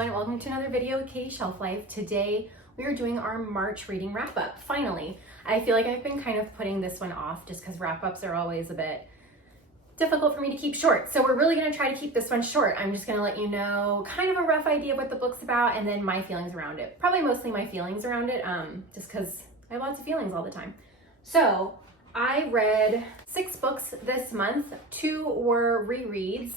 everyone, welcome to another video with Katie Shelf Life. Today we are doing our March reading wrap up. Finally, I feel like I've been kind of putting this one off just because wrap ups are always a bit difficult for me to keep short. So we're really going to try to keep this one short. I'm just going to let you know kind of a rough idea of what the book's about and then my feelings around it. Probably mostly my feelings around it, just because I have lots of feelings all the time. So I read 6 books this month. 2 were rereads.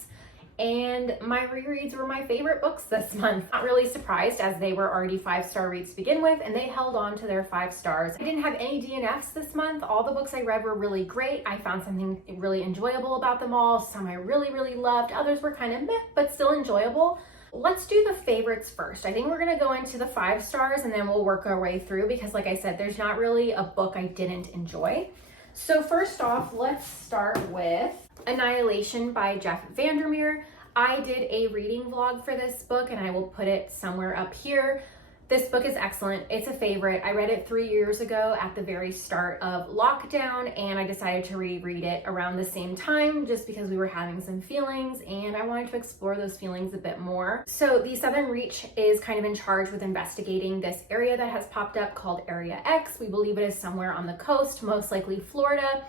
And my rereads were my favorite books this month. Not really surprised, as they were already 5-star reads to begin with, and they held on to their 5 stars. I didn't have any DNFs this month. All the books I read were really great. I found something really enjoyable about them all. Some I really loved. Others were kind of meh, but still enjoyable. Let's do the favorites first. I think we're gonna go into the 5 stars and then we'll work our way through because, like I said, there's not really a book I didn't enjoy. So first off, let's start with Annihilation by VanderMeer. I did a reading vlog for this book and I will put it somewhere up here. This book is excellent. It's a favorite. I read it 3 years ago at the very start of lockdown, and I decided to reread it around the same time just because we were having some feelings and I wanted to explore those feelings a bit more. So the Southern Reach is kind of in charge with investigating this area that has popped up called Area X. We believe it is somewhere on the coast, most likely Florida,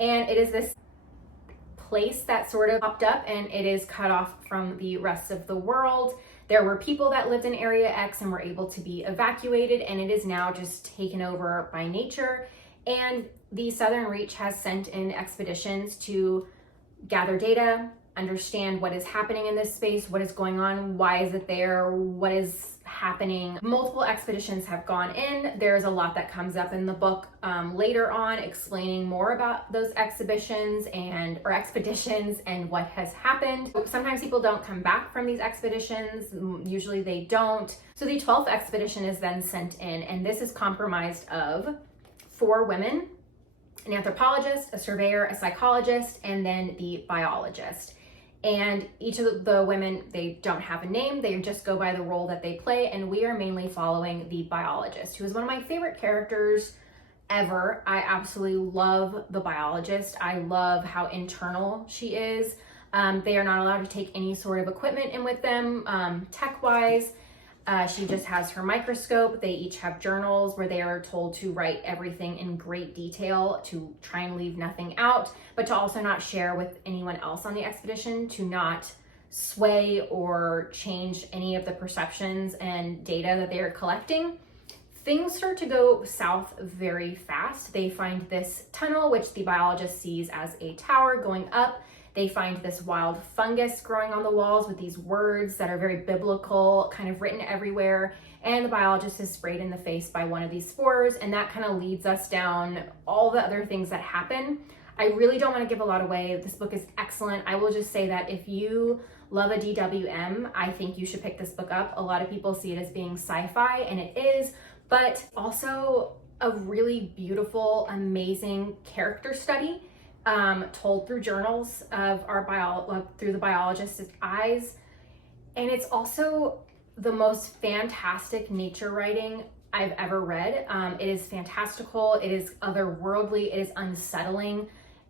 and it is this place that sort of popped up and it is cut off from the rest of the world. There were people that lived in Area X and were able to be evacuated, and it is now just taken over by nature. And the Southern Reach has sent in expeditions to gather data, understand what is happening in this space, what is going on, why is it there, what is happening. Multiple expeditions have gone in. There's a lot that comes up in the book later on explaining more about those expeditions and what has happened. Sometimes people don't come back from these expeditions. Usually they don't. So the 12th expedition is then sent in, and this is comprised of 4 women, an anthropologist, a surveyor, a psychologist, and then the biologist. And each of the women, they don't have a name, they just go by the role that they play, and we are mainly following the biologist, who is one of my favorite characters ever. I absolutely love the biologist. I love how internal she is. They are not allowed to take any sort of equipment in with them, tech-wise. She just has her microscope. They each have journals where they are told to write everything in great detail, to try and leave nothing out, but to also not share with anyone else on the expedition, to not sway or change any of the perceptions and data that they are collecting. Things start to go south very fast. They find this tunnel, which the biologist sees as a tower going up. They find this wild fungus growing on the walls with these words that are very biblical, kind of written everywhere. And the biologist is sprayed in the face by one of these spores, and that kind of leads us down all the other things that happen. I really don't want to give a lot away. This book is excellent. I will just say that if you love a DWM, I think you should pick this book up. A lot of people see it as being sci-fi, and it is, but also a really beautiful, amazing character study. Told through journals of through the biologist's eyes. And it's also the most fantastic nature writing I've ever read. It is fantastical, it is otherworldly, it is unsettling.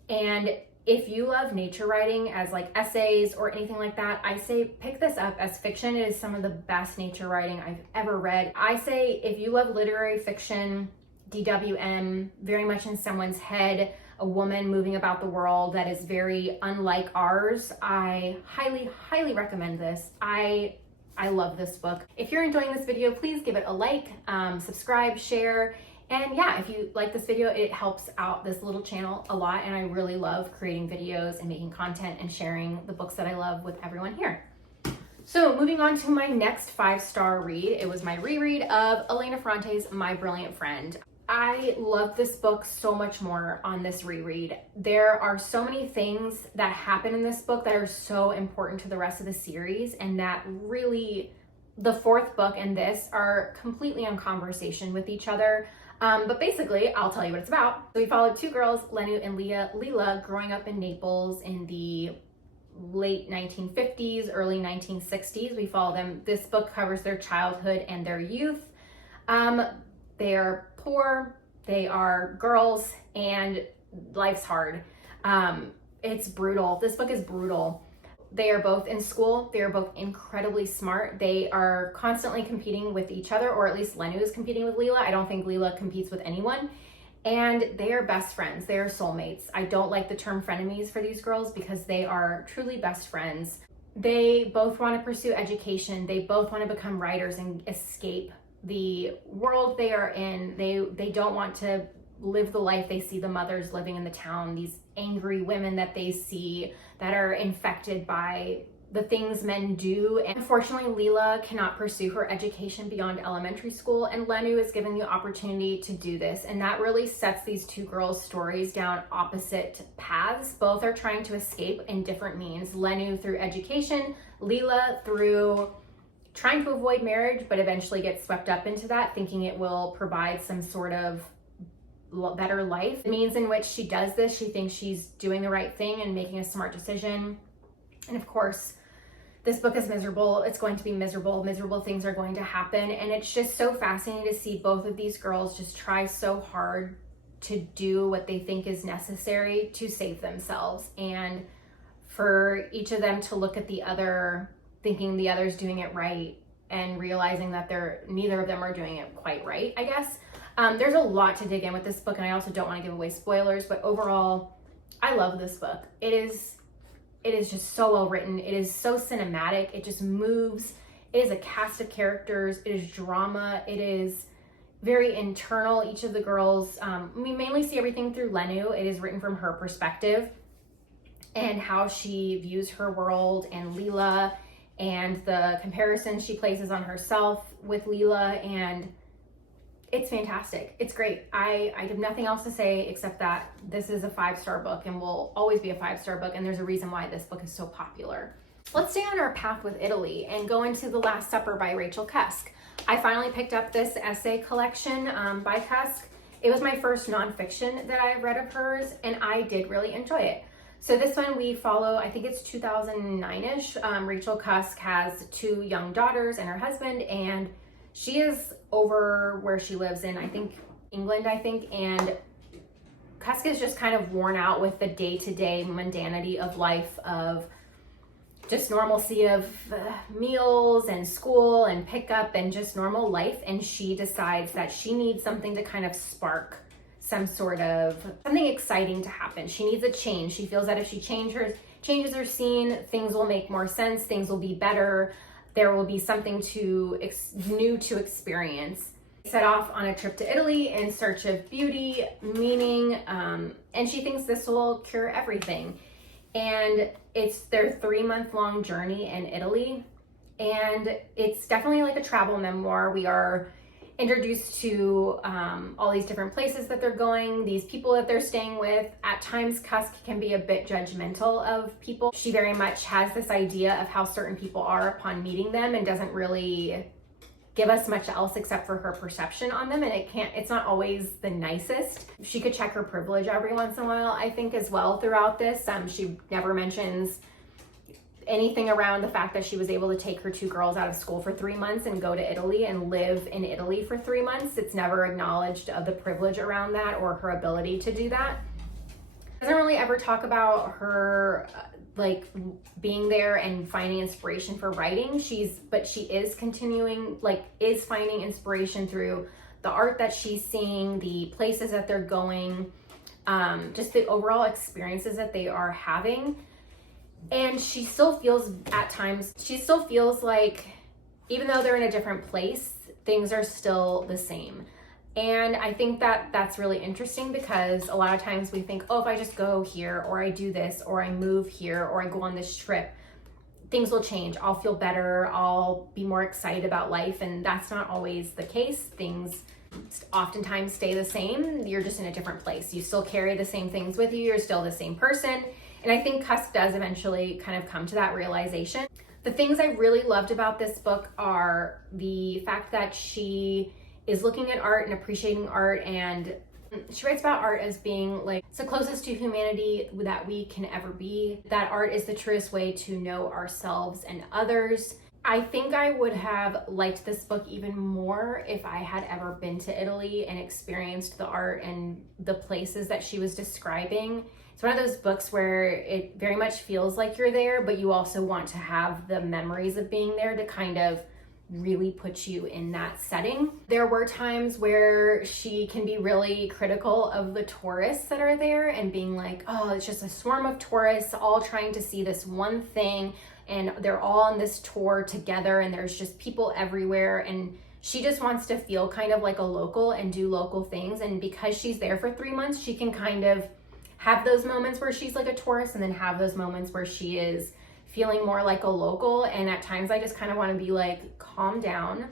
And if you love nature writing as like essays or anything like that, I say pick this up as fiction. It is some of the best nature writing I've ever read. I say if you love literary fiction, DWM, very much in someone's head, a woman moving about the world that is very unlike ours, I highly recommend this. I love this book. If you're enjoying this video, please give it a like, subscribe, share, and yeah, if you like this video, it helps out this little channel a lot, and I really love creating videos and making content and sharing the books that I love with everyone here. So moving on to my next 5-star read, it was my reread of Elena Ferrante's My Brilliant Friend. I love this book so much more on this reread. There are so many things that happen in this book that are so important to the rest of the series, and that really, the 4th book and this are completely in conversation with each other. But basically, I'll tell you what it's about. So we followed 2 girls, Lenu and Leela, growing up in Naples in the late 1950s, early 1960s. We follow them. This book covers their childhood and their youth. They are poor, they are girls, and life's hard. It's brutal. This book is brutal. They are both in school. They are both incredibly smart. They are constantly competing with each other, or at least Lenu is competing with Leela. I don't think Leela competes with anyone. And they are best friends. They are soulmates. I don't like the term frenemies for these girls because they are truly best friends. They both want to pursue education. They both want to become writers and escape the world they are in. They don't want to live the life they see the mothers living in the town, these angry women that they see that are infected by the things men do. And unfortunately, Leela cannot pursue her education beyond elementary school, and Lenu is given the opportunity to do this. And that really sets these two girls' stories down opposite paths. Both are trying to escape in different means. Lenu through education, Leela through trying to avoid marriage, but eventually gets swept up into that, thinking it will provide some sort of better life. The means in which she does this, she thinks she's doing the right thing and making a smart decision. And of course, this book is miserable. It's going to be miserable. Miserable things are going to happen. And it's just so fascinating to see both of these girls just try so hard to do what they think is necessary to save themselves. And for each of them to look at the other, thinking the other's doing it right, and realizing that neither of them are doing it quite right, I guess. There's a lot to dig in with this book, and I also don't want to give away spoilers, but overall, I love this book. It is just so well written. It is so cinematic. It just moves. It is a cast of characters. It is drama. It is very internal. Each of the girls, we mainly see everything through Lenu. It is written from her perspective and how she views her world, and Leela and the comparison she places on herself with Leela, and it's fantastic. It's great. I have nothing else to say except that this is a 5-star book and will always be a 5-star book, and there's a reason why this book is so popular. Let's stay on our path with Italy and go into The Last Supper by Rachel Cusk. I finally picked up this essay collection by Cusk. It was my first nonfiction that I read of hers, and I did really enjoy it. So this one we follow, I think it's 2009-ish. Rachel Cusk has 2 young daughters and her husband, and she is over where she lives in, I think, England, and Cusk is just kind of worn out with the day-to-day mundanity of life, of just normalcy of meals and school and pickup and just normal life, and she decides that she needs something to kind of spark some sort of something exciting to happen. She needs a change. She feels that if she changes her scene, things will make more sense, things will be better, there will be something new to experience. Set off on a trip to Italy in search of beauty, meaning, and she thinks this will cure everything. And it's their 3-month-long journey in Italy, and it's definitely like a travel memoir. We are introduced to all these different places that they're going, these people that they're staying with. At times, Cusk can be a bit judgmental of people. She very much has this idea of how certain people are upon meeting them and doesn't really give us much else except for her perception on them, and it's not always the nicest. She could check her privilege every once in a while, I think, as well throughout this. She never mentions anything around the fact that she was able to take her 2 girls out of school for 3 months and go to Italy and live in Italy for 3 months. It's never acknowledged of the privilege around that or her ability to do that. Doesn't really ever talk about her like being there and finding inspiration for writing. But she is continuing, is finding inspiration through the art that she's seeing, the places that they're going, just the overall experiences that they are having. And she still feels like, even though they're in a different place, things are still the same. And I think that that's really interesting, because a lot of times we think, oh, if I just go here, or I do this, or I move here, or I go on this trip, things will change. I'll feel better. I'll be more excited about life. And that's not always the case. Things oftentimes stay the same. You're just in a different place. You still carry the same things with you. You're still the same person. And I think Cusk does eventually kind of come to that realization. The things I really loved about this book are the fact that she is looking at art and appreciating art, and she writes about art as being like it's the closest to humanity that we can ever be. That art is the truest way to know ourselves and others. I think I would have liked this book even more if I had ever been to Italy and experienced the art and the places that she was describing. It's one of those books where it very much feels like you're there, but you also want to have the memories of being there to kind of really put you in that setting. There were times where she can be really critical of the tourists that are there and being like, oh, it's just a swarm of tourists all trying to see this one thing, and they're all on this tour together and there's just people everywhere, and she just wants to feel kind of like a local and do local things. And because she's there for 3 months, she can kind of have those moments where she's like a tourist and then have those moments where she is feeling more like a local. And at times I just kind of want to be like, calm down.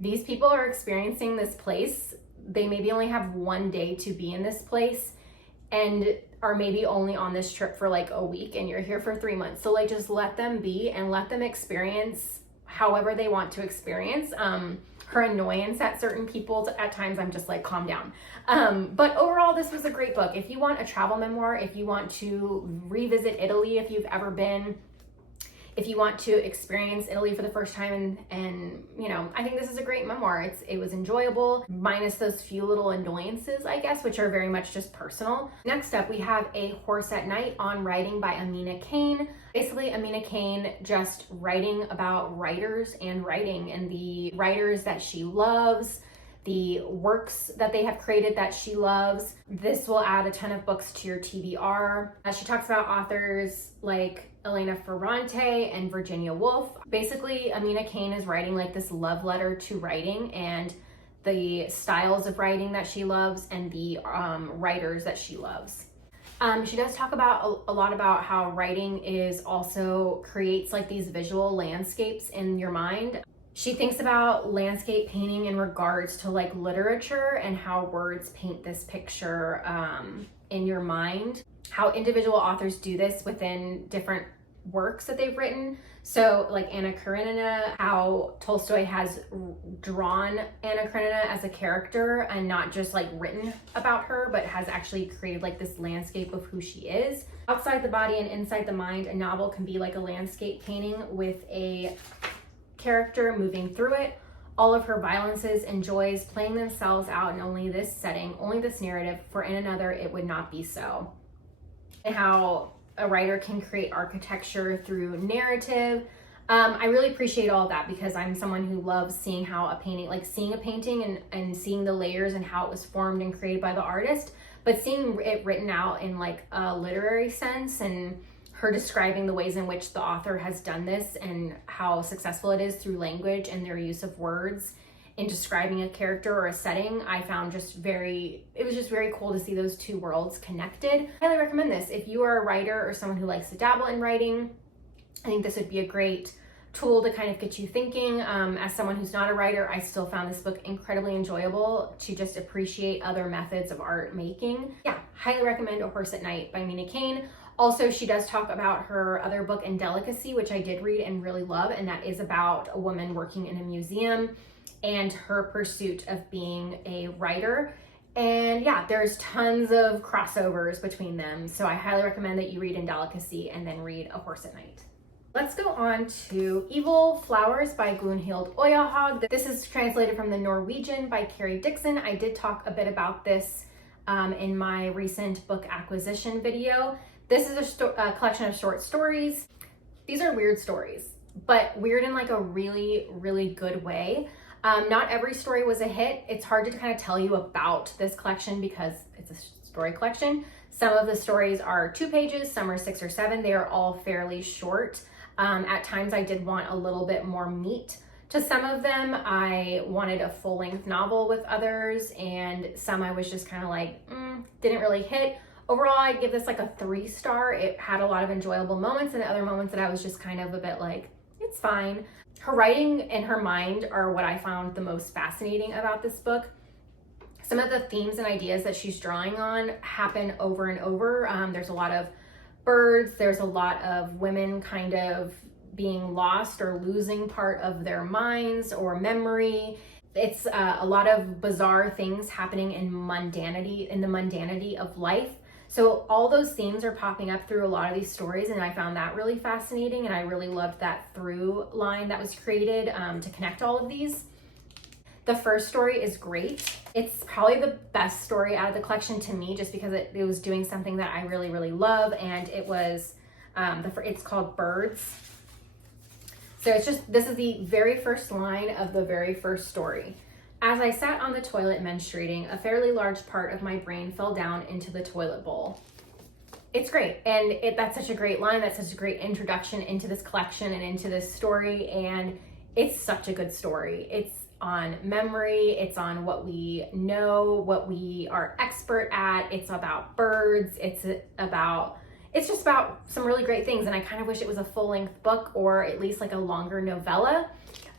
These people are experiencing this place. They maybe only have 1 day to be in this place and are maybe only on this trip for like a week, and you're here for 3 months. So like, just let them be and let them experience however they want to experience. Her annoyance at certain people, at times I'm just like, calm down. But overall, this was a great book. If you want a travel memoir, if you want to revisit Italy, if you've ever been, if you want to experience Italy for the first time, and you know, I think this is a great memoir. It was enjoyable, minus those few little annoyances, I guess, which are very much just personal. Next up, we have A Horse at Night on Writing by Amina Cain. Basically, Amina Cain just writing about writers and writing, and the writers that she loves, the works that they have created that she loves. This will add a ton of books to your TBR. She talks about authors like Elena Ferrante and Virginia Woolf. Basically, Amina Cain is writing like this love letter to writing and the styles of writing that she loves and the writers that she loves. She does talk about a lot about how writing is also creates like these visual landscapes in your mind. She thinks about landscape painting in regards to like literature and how words paint this picture in your mind, how individual authors do this within different works that they've written. So like Anna Karenina, how Tolstoy has drawn Anna Karenina as a character and not just like written about her, but has actually created like this landscape of who she is. Outside the body and inside the mind, a novel can be like a landscape painting with a character moving through it, all of her violences and joys playing themselves out in only this setting, only this narrative, for in another it would not be so. And how a writer can create architecture through narrative. I really appreciate all of that because I'm someone who loves seeing how a painting, like seeing a painting and seeing the layers and how it was formed and created by the artist, but seeing it written out in like a literary sense and her describing the ways in which the author has done this and how successful it is through language and their use of words in describing a character or a setting, I found it was just very cool to see those two worlds connected. I highly recommend this. If you are a writer or someone who likes to dabble in writing, I think this would be a great tool to kind of get you thinking. As someone who's not a writer, I still found this book incredibly enjoyable to just appreciate other methods of art making. Yeah, highly recommend A Horse at Night by Amina Cain. Also, she does talk about her other book, Indelicacy, which I did read and really love, and that is about a woman working in a museum and her pursuit of being a writer. And yeah, there's tons of crossovers between them, so I highly recommend that you read Indelicacy and then read A Horse at Night. Let's go on to Evil Flowers by Gunnhild Øyehaug. This is translated from the Norwegian by Kari Dickson. I did talk a bit about this in my recent book acquisition video. This is a collection of short stories. These are weird stories, but weird in like a really, really good way. Not every story was a hit. It's hard to kind of tell you about this collection because it's a story collection. Some of the stories are 2 pages, some are 6 or 7. They are all fairly short. At times I did want a little bit more meat to some of them. I wanted a full-length novel with others, and some I was just kind of like, didn't really hit. Overall, I give this like a 3-star. It had a lot of enjoyable moments and other moments that I was just kind of a bit like, it's fine. Her writing and her mind are what I found the most fascinating about this book. Some of the themes and ideas that she's drawing on happen over and over. There's a lot of birds. There's a lot of women kind of being lost or losing part of their minds or memory. It's a lot of bizarre things happening in the mundanity of life. So all those themes are popping up through a lot of these stories, and I found that really fascinating, and I really loved that through line that was created to connect all of these. The first story is great. It's probably the best story out of the collection to me, just because it was doing something that I really, really love, and it was, it's called Birds. So this is the very first line of the very first story. As I sat on the toilet menstruating, a fairly large part of my brain fell down into the toilet bowl. It's great, and that's such a great line. That's such a great introduction into this collection and into this story, and it's such a good story. It's on memory, it's on what we know, what we are expert at. It's about birds, it's just about some really great things, and I kind of wish it was a full-length book or at least like a longer novella.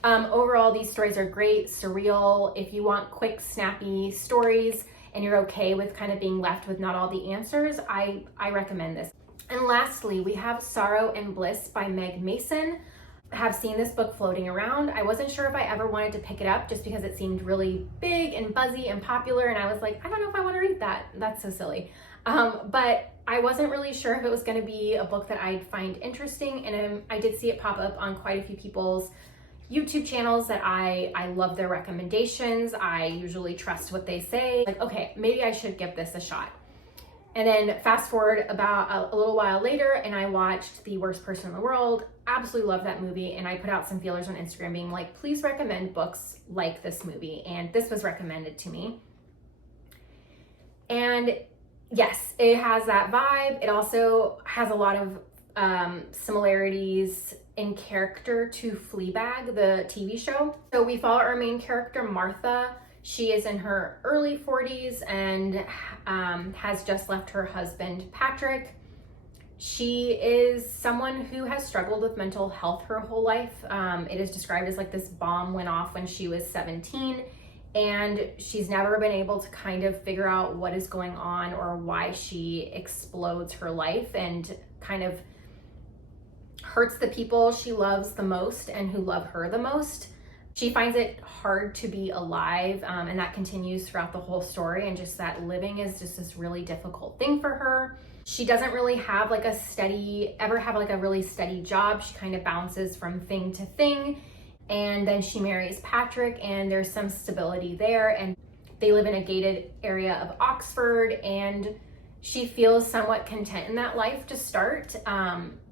Overall, these stories are great, surreal. If you want quick, snappy stories and you're okay with kind of being left with not all the answers, I recommend this. And lastly, we have Sorrow and Bliss by Meg Mason. Have seen this book floating around. I wasn't sure if I ever wanted to pick it up just because it seemed really big and buzzy and popular, and I was like, I don't know if I want to read that. That's so silly. But I wasn't really sure if it was going to be a book that I'd find interesting, and I did see it pop up on quite a few people's YouTube channels that I love their recommendations. I usually trust what they say. Like, okay, maybe I should give this a shot. And then fast forward about a little while later, and I watched The Worst Person in the World. Absolutely love that movie, and I put out some feelers on Instagram being like, please recommend books like this movie, and this was recommended to me. And yes, it has that vibe. It also has a lot of similarities in character to Fleabag, the TV show. So we follow our main character, Martha. She is in her early 40s and has just left her husband, Patrick. She is someone who has struggled with mental health her whole life. It is described as like this bomb went off when she was 17, and she's never been able to kind of figure out what is going on or why she explodes her life and kind of hurts the people she loves the most and who love her the most. She finds it hard to be alive, and that continues throughout the whole story, and just that living is just this really difficult thing for her. She doesn't really have like ever have a really steady job. She kind of bounces from thing to thing, and then she marries Patrick, and there's some stability there, and they live in a gated area of Oxford, and she feels somewhat content in that life to start.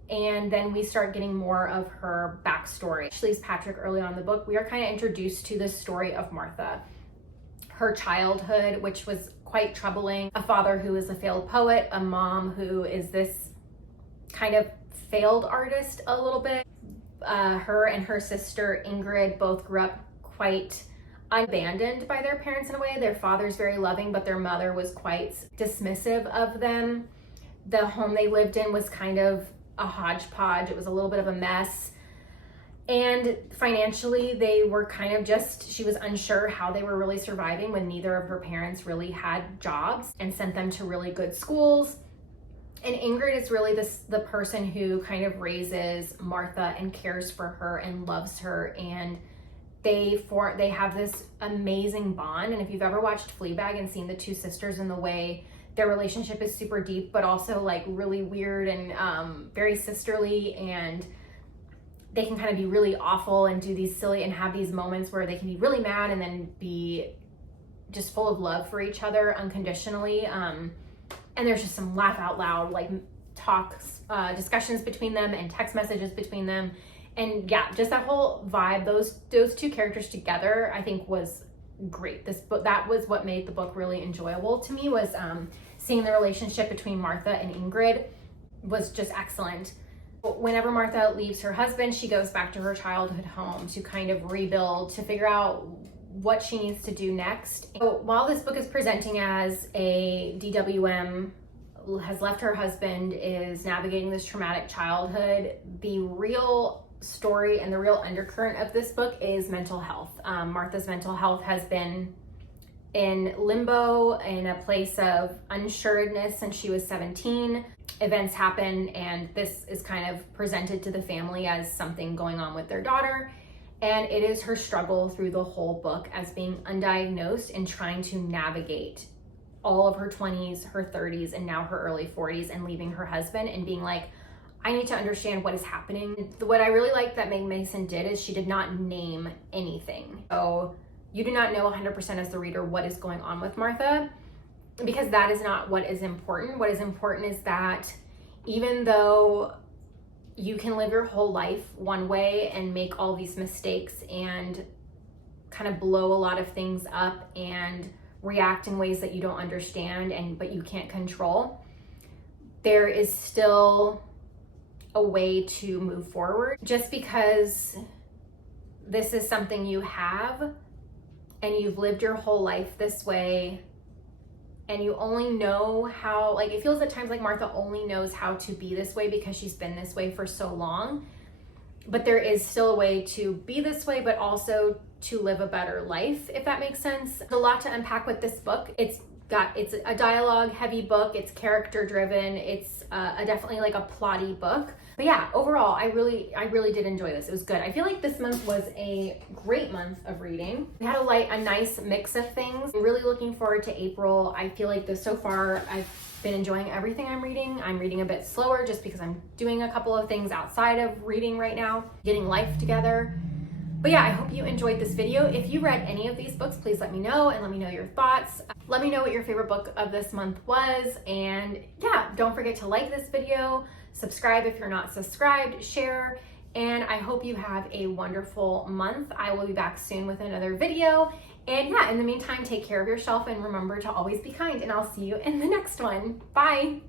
And then we start getting more of her backstory. She leaves Patrick early on in the book. We are kind of introduced to the story of Martha, her childhood, which was quite troubling, a father who is a failed poet, a mom who is this kind of failed artist a little bit. Her and her sister Ingrid both grew up quite abandoned by their parents in a way. Their father's very loving, but their mother was quite dismissive of them. The home they lived in was kind of a hodgepodge. It was a little bit of a mess. And financially, they were kind of she was unsure how they were really surviving when neither of her parents really had jobs and sent them to really good schools. And Ingrid is really the person who kind of raises Martha and cares for her and loves her. And they have this amazing bond. And if you've ever watched Fleabag and seen the two sisters and the way their relationship is super deep, but also like really weird and very sisterly, and they can kind of be really awful and do these silly and have these moments where they can be really mad and then be just full of love for each other unconditionally. And there's just some laugh out loud like discussions between them and text messages between them. And yeah, just that whole vibe, those two characters together, I think was great. That was what made the book really enjoyable to me, was seeing the relationship between Martha and Ingrid was just excellent. Whenever Martha leaves her husband, she goes back to her childhood home to kind of rebuild, to figure out what she needs to do next. So while this book is presenting as a DWM, has left her husband, is navigating this traumatic childhood, the real story and the real undercurrent of this book is mental health. Martha's mental health has been in limbo, in a place of unsureness since she was 17. Events happen, and this is kind of presented to the family as something going on with their daughter. And it is her struggle through the whole book as being undiagnosed and trying to navigate all of her 20s, her 30s, and now her early 40s, and leaving her husband and being like, I need to understand what is happening. What I really liked that Meg Mason did is she did not name anything. So you do not know 100% as the reader what is going on with Martha, because that is not what is important. What is important is that even though you can live your whole life one way and make all these mistakes and kind of blow a lot of things up and react in ways that you don't understand but you can't control, there is still a way to move forward. Just because this is something you have and you've lived your whole life this way, and you only know how, like, it feels at times like Martha only knows how to be this way because she's been this way for so long. But there is still a way to be this way, but also to live a better life, if that makes sense. There's a lot to unpack with this book. It's a dialogue heavy book. It's character driven. It's definitely like a plotty book. But yeah, overall, I really did enjoy this. It was good. I feel like this month was a great month of reading. We had a nice mix of things. I'm really looking forward to April. I feel like so far, I've been enjoying everything I'm reading. I'm reading a bit slower just because I'm doing a couple of things outside of reading right now, getting life together. But yeah, I hope you enjoyed this video. If you read any of these books, please let me know and let me know your thoughts. Let me know what your favorite book of this month was. And yeah, don't forget to like this video, subscribe if you're not subscribed, share, and I hope you have a wonderful month. I will be back soon with another video. And yeah, in the meantime, take care of yourself and remember to always be kind, and I'll see you in the next one. Bye.